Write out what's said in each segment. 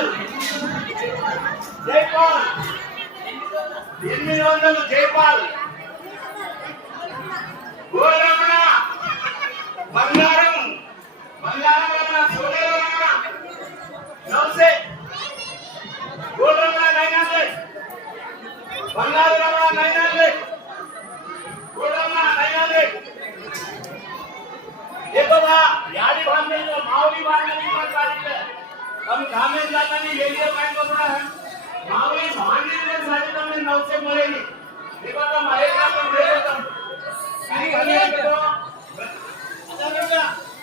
వందలు జైపాల్ ఎనిమిది వందలు జైపాల్ గోరమణ బంగారం బంగారం రమణ సోదరు రమణ నమస్తే గోరమణ నైన్ హండ్రెడ్ బంగారు Ramana nine hundred గోరమణ nine hundred देखो बा यारी भाग में जो मावली भाग તમે ગામે જાતાની લેલીએ કાઈ બગડા હે માવલી ભાંડી ને સારી તમે નવ સે મરેલી દેવા તો મારે કા તો દે તમ શ્રી હરિયન તો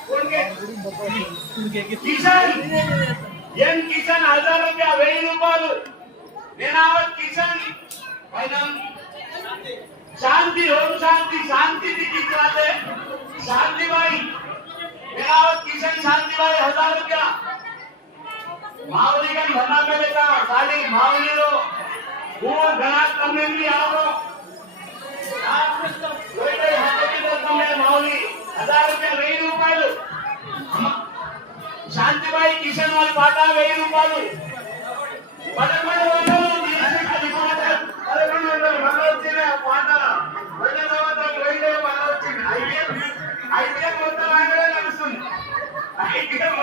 કોણકે કોણકે કિશન એમ કિશન 1000 રૂપિયા 1000 રૂપિયા નેનાવત કિશન ભાઈ નામ શાંતિ ઓમ શાંતિ શાંતિ થી કિચરાતે શાંતિભાઈ નેનાવત કિશન શાંતિભાઈ 1000 રૂપિયા मावली का भरना पहले का साड़ी मावली रो वो घना करने भी आओ कोई कोई हाथों की तरफ में मावली हजार रुपया వెయ్యి రూపాయలు శాంతిబాయి కిషన్ వాళ్ళ పాట వెయ్యి రూపాయలు పదకొండు వందలు అది పాట పదకొండు వందలు మళ్ళీ వచ్చిన పాట వెళ్ళే సంవత్సరం వెళ్ళే మళ్ళీ వచ్చింది ఐపీఎల్ ఐపీఎల్ మొత్తం ఆయననే నడుస్తుంది ఐపీఎల్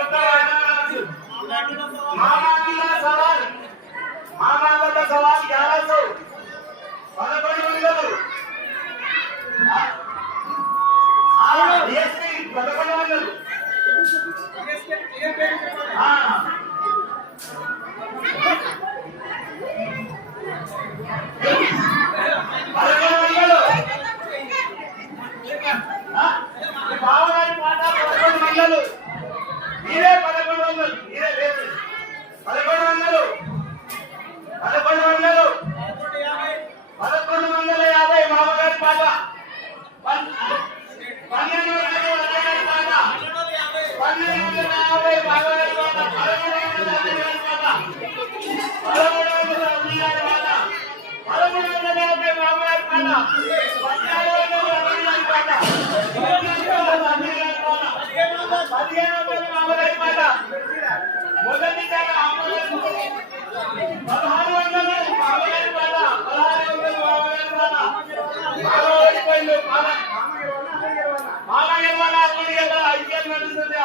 నడుస్తుంది.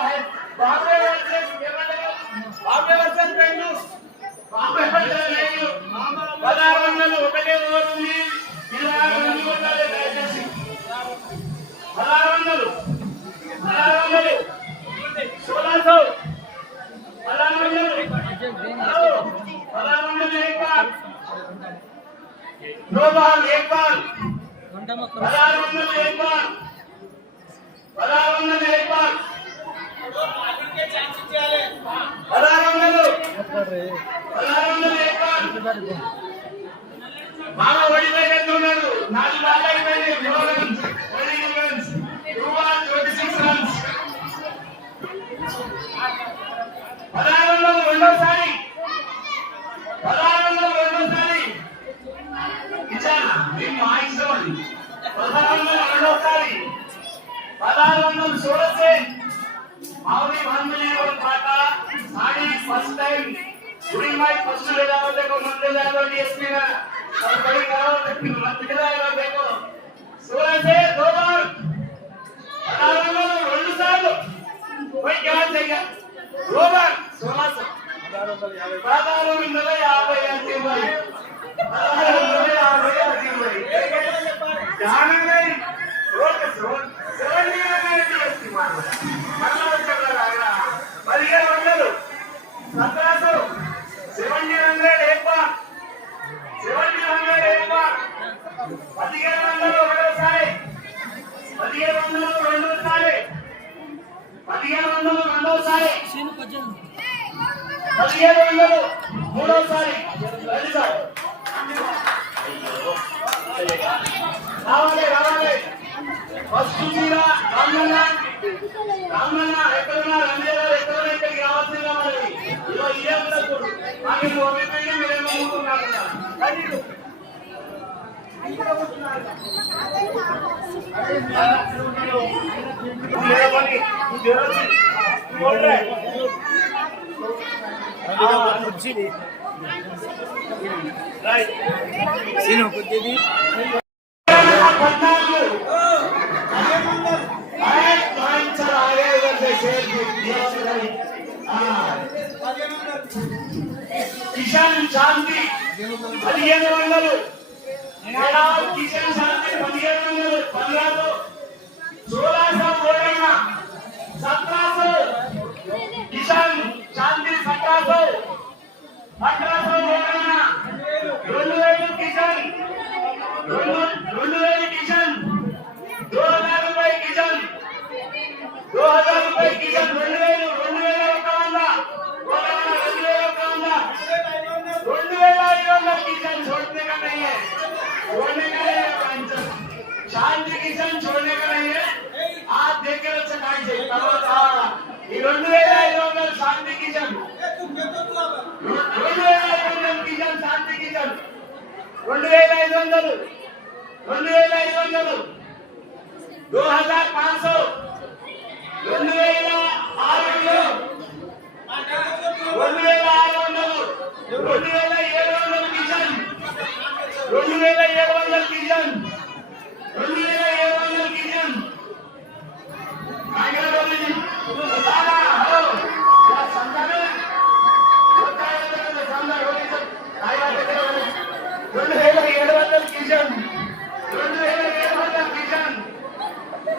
Bombay versus Bombay versus Bengaluru. Bombay versus పదహారు వందలు ఒకటే ఓవర్ పదహారు వందలు పదహారు వందలు. పదహారు వందలు. పదహారు వందలు. బాగా ఓడిపోయి ఉన్నాడు నాలుగు బాగా అయిపోయింది ಕೇಸ್ನಾಗ ಅವ್ರ ಕೈಗೆ ಮತ್ತೆ ಗಿಡದಾಗಿರಬೇಕು ಸುವರ್ಣೆ ದೋದಾರ್ రెండు సార్లు రోబర్ సోమాస పదహారు వందల యాభై అంటే మరి పదహారు వందల యాభై అంటే మరి జానంగా రోడ్డు సెవెన్ సెవెన్ ఇయర్ పదిహేను వందలు మూడోసారి రావాలి రావాలి ఫస్ట్ మీరా రామన్న రామన్న ఎక్కడున్నా రంజయ్ గారు ఎక్కడున్నా ఇక్కడికి రావాల్సిందిగా ఇదే నువ్వు అభిప్రాయం మీరేమో అనుకుంటున్నారు కిషన్ శాంతి పదిహేను వందలు. కిషాన్ శాంతి పదిహేను వందలు. పదిహేను సోలాస సత్రాసు. बोलेगा सत्रह सौ किशन शांति सत्रह सौ अठारह सौ बोलेगा రెండు వేలు కిషన్ రెండు రెండు వేలు కిషన్ दो हजार रुपए किशन दो हजार रुपए किशन రెండు వేల ఐదు వందలు రెండు వేల ఐదు వందలు दो हजार पाँच सौ రెండు వేల ఆరు వందలు రెండు వేల ఆరు వందలు రెండు వేల ఏడు వందలు కిషన్ రెండు వేల ఏడు వందలు కిషన్ రెండు వేల ఏడు వందలు కిషన్ నాగరాజు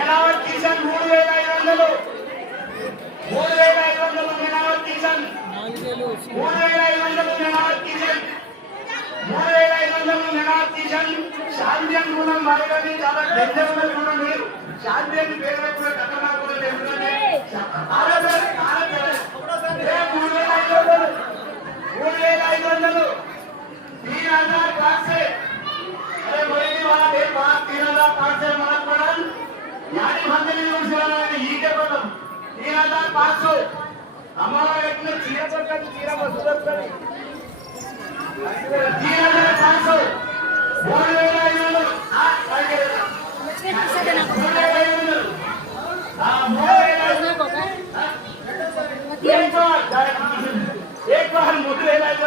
మెనావత్ కిషన్ మూడు వేల ఐదు వందలు మూడు వేల ఐదు వందలు మెనావత్ కిషన్ మూడు వేల ఐదు వందలు మెనావత్ కిషన్ మూడు వేల ఐదు వందలు మెనావత్ కిషన్ శాంతి అని గుణం మరొకటి చాలా డెంజర్ గుణం మీరు శాంతి అని పేరు కూడా కట్టనా కూడా ఎందుకంటే ఆడపిల్ల ఆడపిల్ల ఏ మూడు వేల ఐదు వందలు మూడు వేల ఐదు వందలు तीन हजार पाँच से अरे मोदी वाला डे पाँच तीन हजार पाँच से मार्क पड़न यानी मंदिर यूज करना है ये के बदम तीन हजार पाँच सौ हमारा एक में चीरा पर का चीरा पर सुधर कर तीन हजार पाँच सौ बोल रहे हैं ये लोग हाँ काय के बोल रहे हैं ये लोग हाँ बोल रहे हैं एक बार एक बार मुद्रे लाइट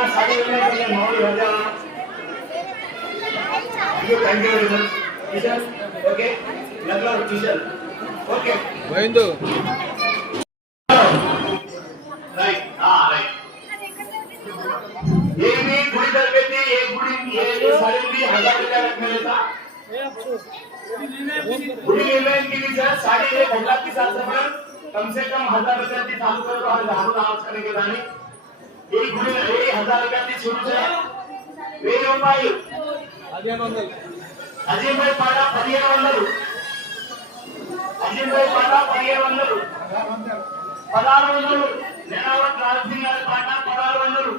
पंद्रह साड़ी लेकर के नौ हजार thank you very much Kishan okay लगला किशन ओके గోవిందు రైట్ ఆ రైట్ ये भी गुड़ी तरबेती ये गुड़ी ये ये साड़ी भी हजार रुपया रखने लेता गुड़ी निर्णय की भी सर साड़ी एक हजार की साथ सफर कम से कम हजार रुपया की चालू करो और झाड़ू डांस करने के दानी వెయ్యి గుడి వెయ్యి హజార్ గంటి చూడు వెయ్యి రూపాయలు పదిహేను వందలు. అజీం భాయ్ పాట పదిహేను వందలు. అజీం భాయ్ పాట పదిహేను వందలు. పదహారు వందలు. నేనవట్ రాజసింగ్ గారి పాట పదహారు వందలు.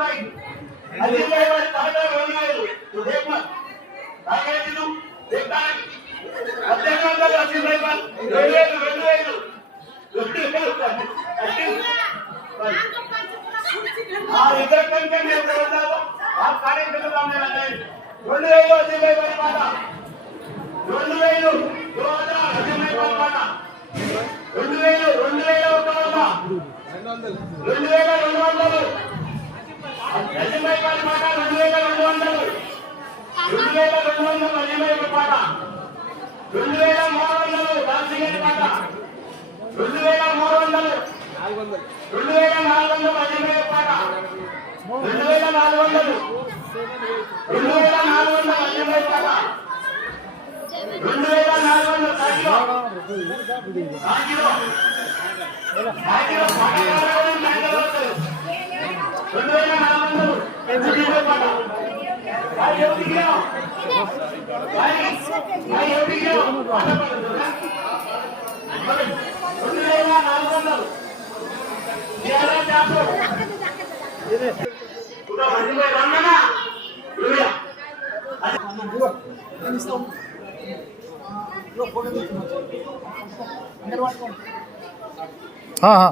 Bye. Adiós. రెండు పాట రెండు వేల మూడు వందలు రాజసింగ్ పాట రెండు వేల మూడు వందలు. రెండు వేల నాలుగు వందలు అజీమై పాట రెండు వేల నాలుగు వందలు. రెండు వేల నాలుగు వందలు అజీమై పాట రెండు వేల నాలుగు వందలు కాకిలో కాకిలో కాకిలో రెండు వేల నాలుగు వందలు. అజీమై పాట ఆ ఎవరికిలో ఆ ఎవరికిలో పాట పాడుతుందా రెండు వేల నాలుగు వందలు ఏడా చేపలు ఇప్పుడు మంది రమ్మనా యూరియా हाँ हाँ